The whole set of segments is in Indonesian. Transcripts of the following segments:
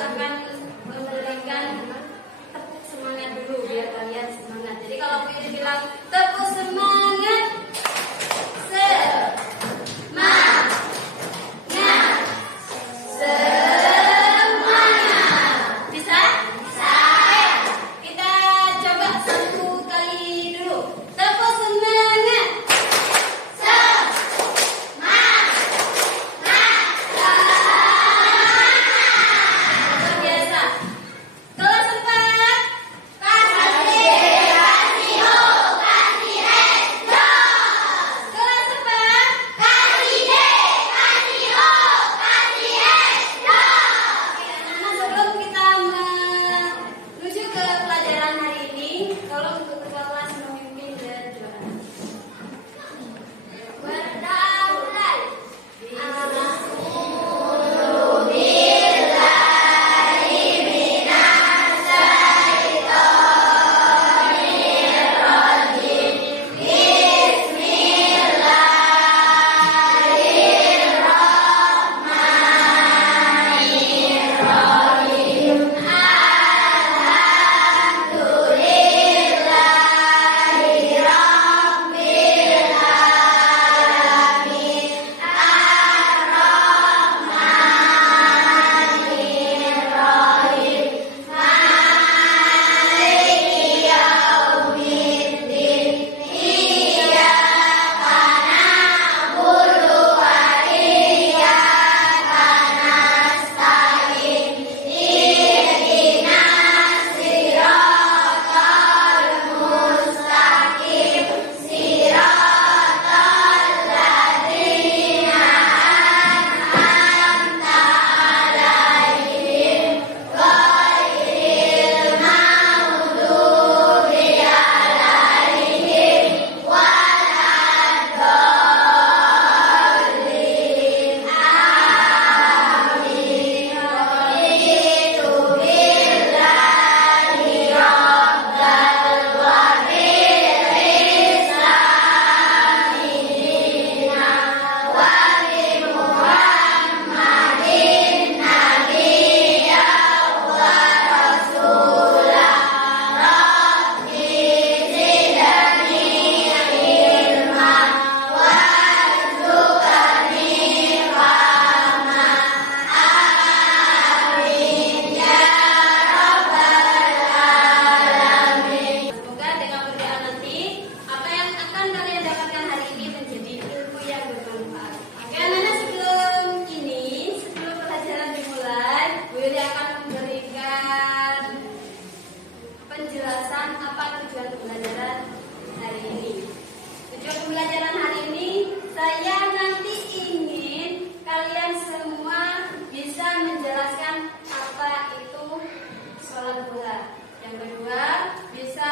akan memberikan tepuk semangat dulu biar kalian semangat. Jadi kalau Bu Yuli bilang tepuk semangat,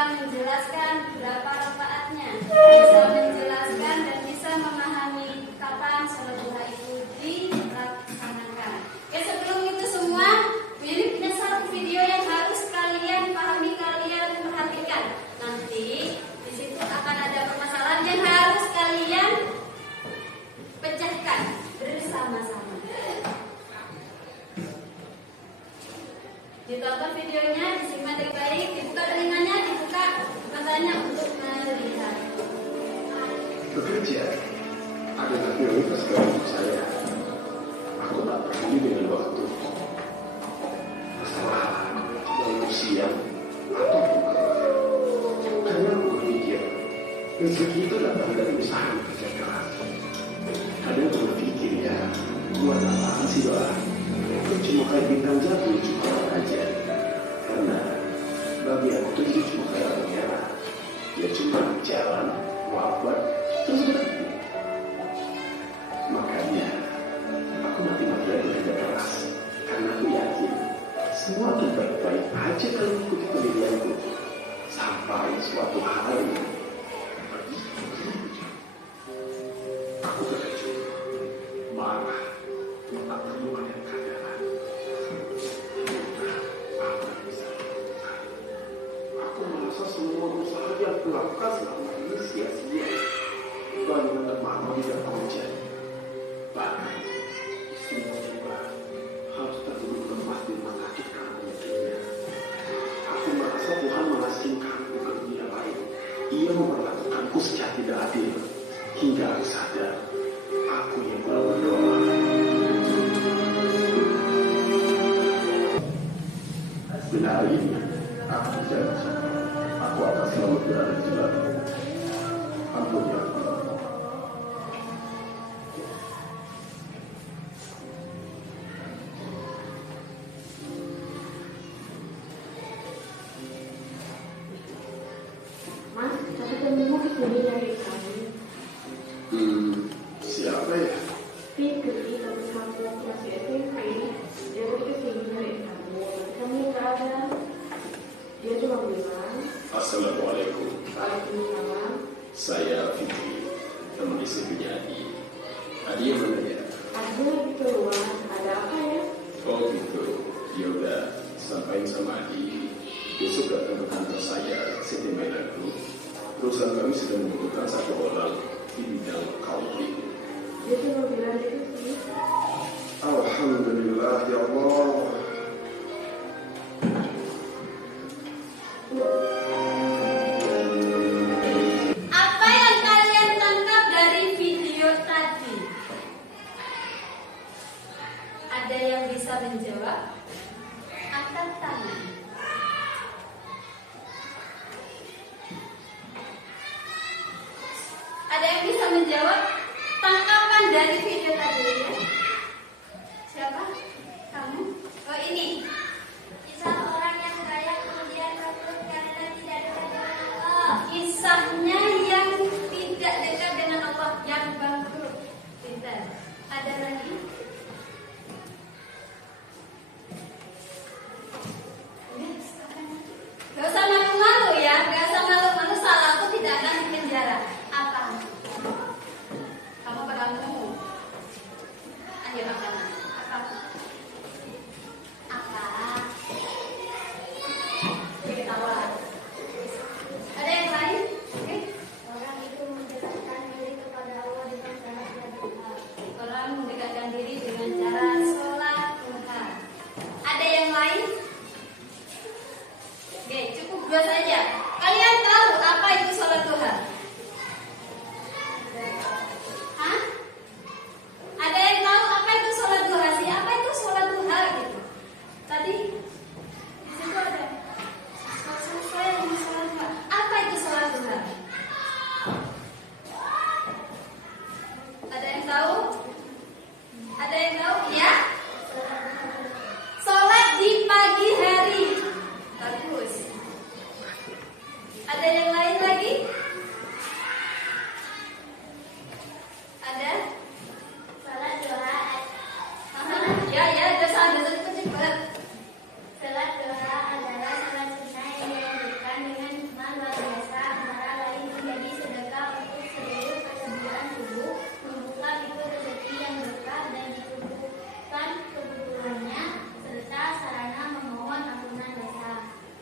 menjelaskan berapa rakaatnya, bisa menjelaskan dan bisa memahami kapan sholat duha itu dilaksanakan. Oke, sebelum itu semua, Bu Yuli punya satu video yang harus kalian pahami, kalian perhatikan. Nanti di situ akan ada permasalahan yang harus kalian pecahkan bersama-sama. Ditonton videonya, disimak dengan baik, dibuka telinganya, dibuka matanya untuk melihat. Bekerja adalah prioritas bagi saya. Aku tak peduli dengan waktu, masalah lalu siang atau bukan. Karena aku berpikir rezeki itu datang dari usaha kerja keras. Kadang aku berpikir ya, buat apaan sih doa? Itu cuma kayak bintang jatuh cuma aja. Karena bagi aku itu cuma kayak merah. Dia cuma jalan, wafat, terus berhenti. Makanya aku mati-matian bekerja keras. Karena aku yakin semua akan baik-baik aja kalau ikuti pendirianku. Sampai suatu hari aku terkejut, marah, tak perlu ada keadaan. Apa yang bisa dilakukan? Aku merasa semua usaha yang kulakukan selama ini sia-sia. Lalu teman tidak terjadi. Bahkan istrimu juga harus terburu lemas di rumah sakit ini nyari kamu. Siapa ya? Fikri, tapi kamu masih SMP. Dia tadi kesini nyari kamu, tapi kamu nggak ada. Dia cuma bilang, Assalamualaikum. Waalaikumsalam. Saya Fikri, teman istrinya Adi. Adi yang mana ya? Aku lagi keluar, ada apa ya? Oh gitu. Ya udah, sampaikan sama Adi. Besok datang ke kantor saya, City Medan Group. Perusahaan kami sedang membutuhkan satu orang di bidang accounting. Dia cuma bilang gitu sih. Alhamdulillah ya Allah. Apa yang kalian tangkap dari video tadi? Ada yang bisa menjawab? Angkat tangan. Ada yang bisa menjawab tangkapan dari video tadi? Ya? Siapa? Kamu? Oh ini. Kisah orang yang kaya kemudian bangkrut karena tidak dekat dengan Allah. Kisahnya yang tidak dekat dengan Allah, yang bangkrut. Pintar. Ada lagi? Gak usah malu-malu ya, gak usah malu-malu. Salahku tidak akan dipenjara. Apa? Kamu peganganmu. Ayo apa? Apa? Apa? Ketawa. Ada yang lain? Oke. Orang itu mendekatkan diri kepada Allah dengan cara berdoa. Orang mendekatkan diri dengan cara sholat duha. Ada yang lain? Oke, cukup dua saja. Kalian tahu apa itu sholat duha? Hah? Ada yang tahu apa itu sholat duha sih? Apa itu sholat duha gitu? Tadi di situ ada. Saya yang sholat duha. Apa itu sholat duha? Ada yang tahu? Ada yang tahu? Ya? Sholat di pagi hari. Bagus. Ada yang lain lagi? Ada? Salat doa. Ya, dosa cepat. Salat doa adalah salat sunnah yang dianjurkan dengan hikmah luar biasa, antara lain menjadi sedekah untuk seluruh kesembuhan tubuh, membuka pintu rezeki yang berkah dan dicukupkan kebutuhannya, serta sarana memohon ampunan dosa.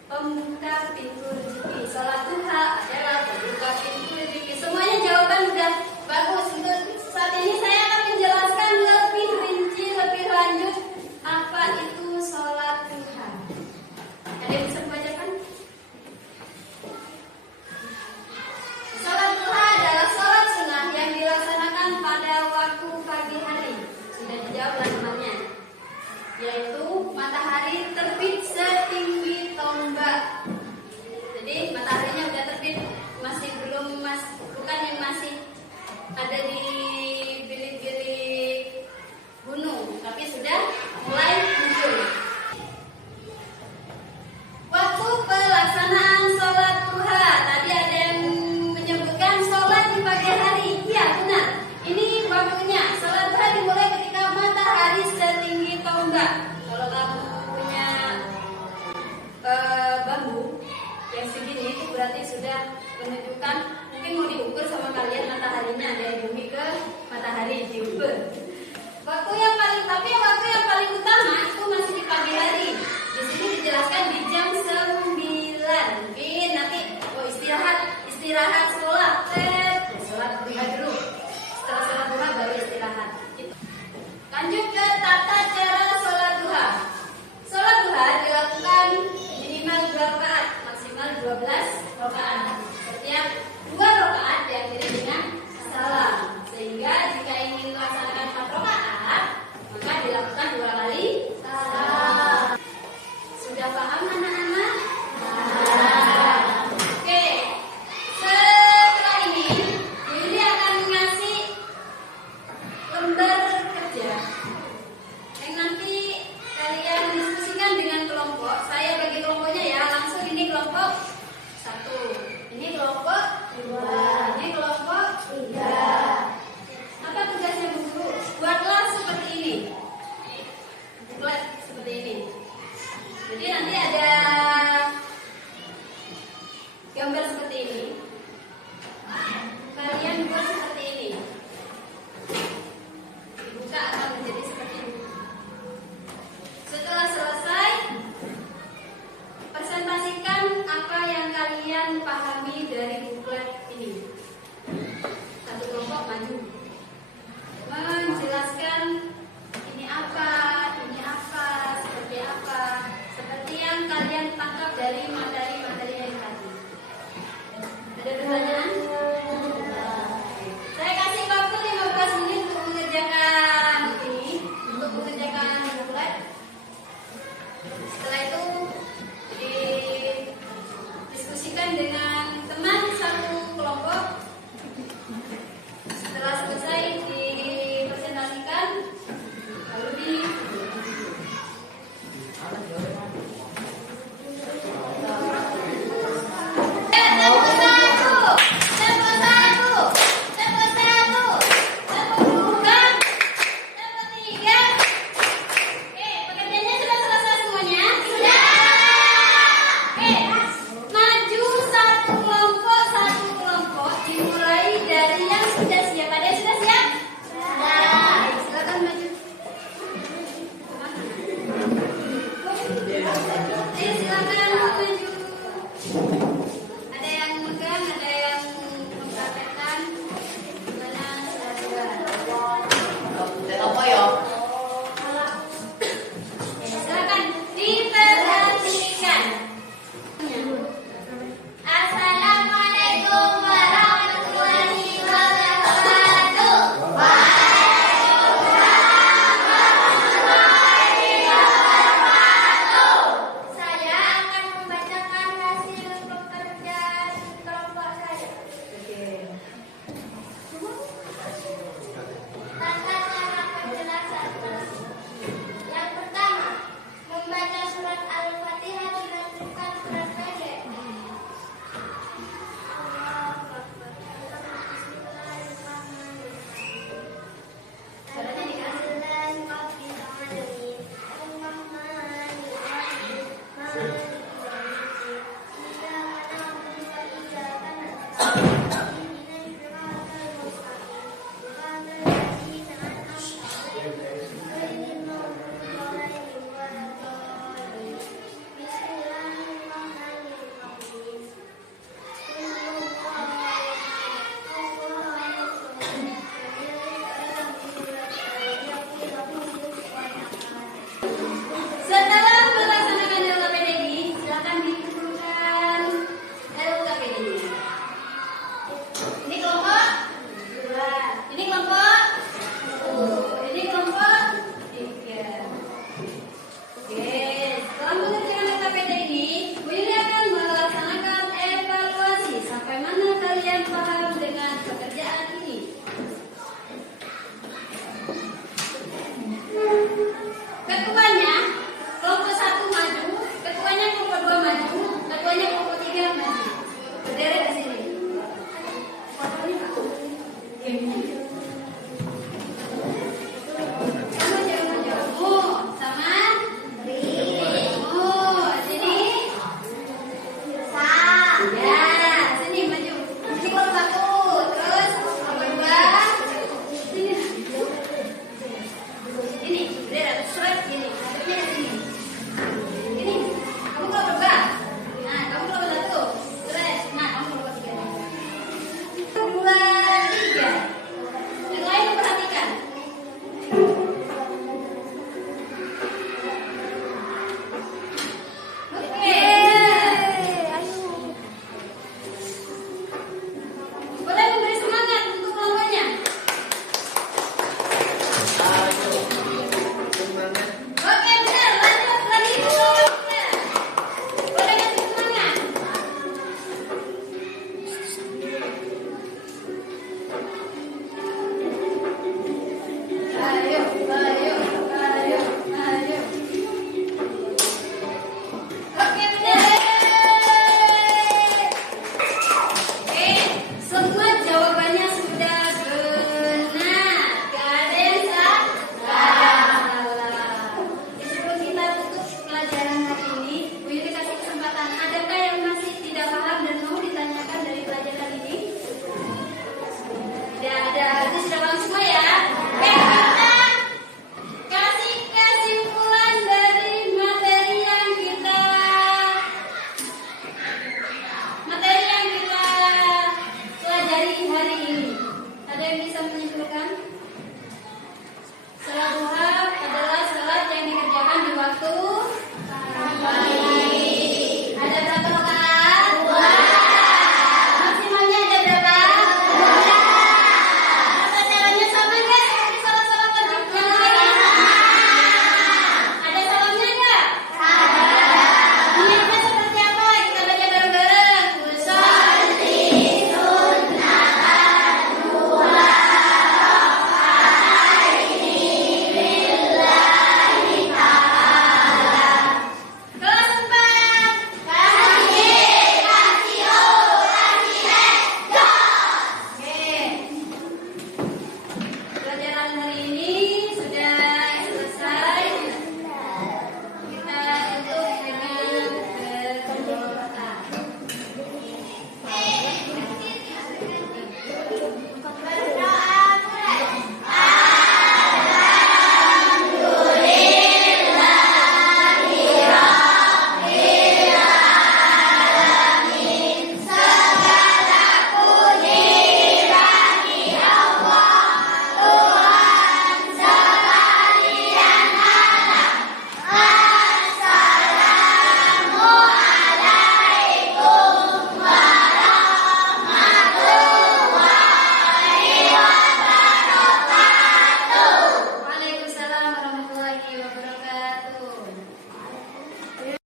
Pembuka pintu rezeki. Salat duha adalah pembuka pintu rezeki. Semuanya jawaban udah bagus. Untuk saat ini saya akan menjelaskan lebih rinci, lebih lanjut apa itu salat duha. Ada yang bisa membacakan? Salat duha adalah salat sunnah yang dilaksanakan pada waktu pagi hari. Sudah dijawab namanya, yaitu matahari terbit setinggi tombak. Jadi mataharinya udah terbit, bukan yang masih ada di bilik-bilik gunung, tapi sudah mulai muncul. Waktu pelaksanaan sholat duha, tadi ada yang menyebutkan sholat di pagi hari. Iya benar, ini waktunya. Sholat duha dimulai ketika matahari setinggi tombak. Kalau kamu punya bambu yang segini, itu berarti sudah menunjukkan mungkin mau diukur sama kalian mataharinya dari bumi ke matahari diukur. Waktu yang paling utama itu masih di pagi hari. Di sini dijelaskan di jam 9. Mungkin nanti istirahat sholat. Sholat duha dulu. Setelah sholat duha baru istirahat. Lanjut ke tata cara sholat duha. Sholat duha dilakukan minimal 2 rakaat, maksimal 12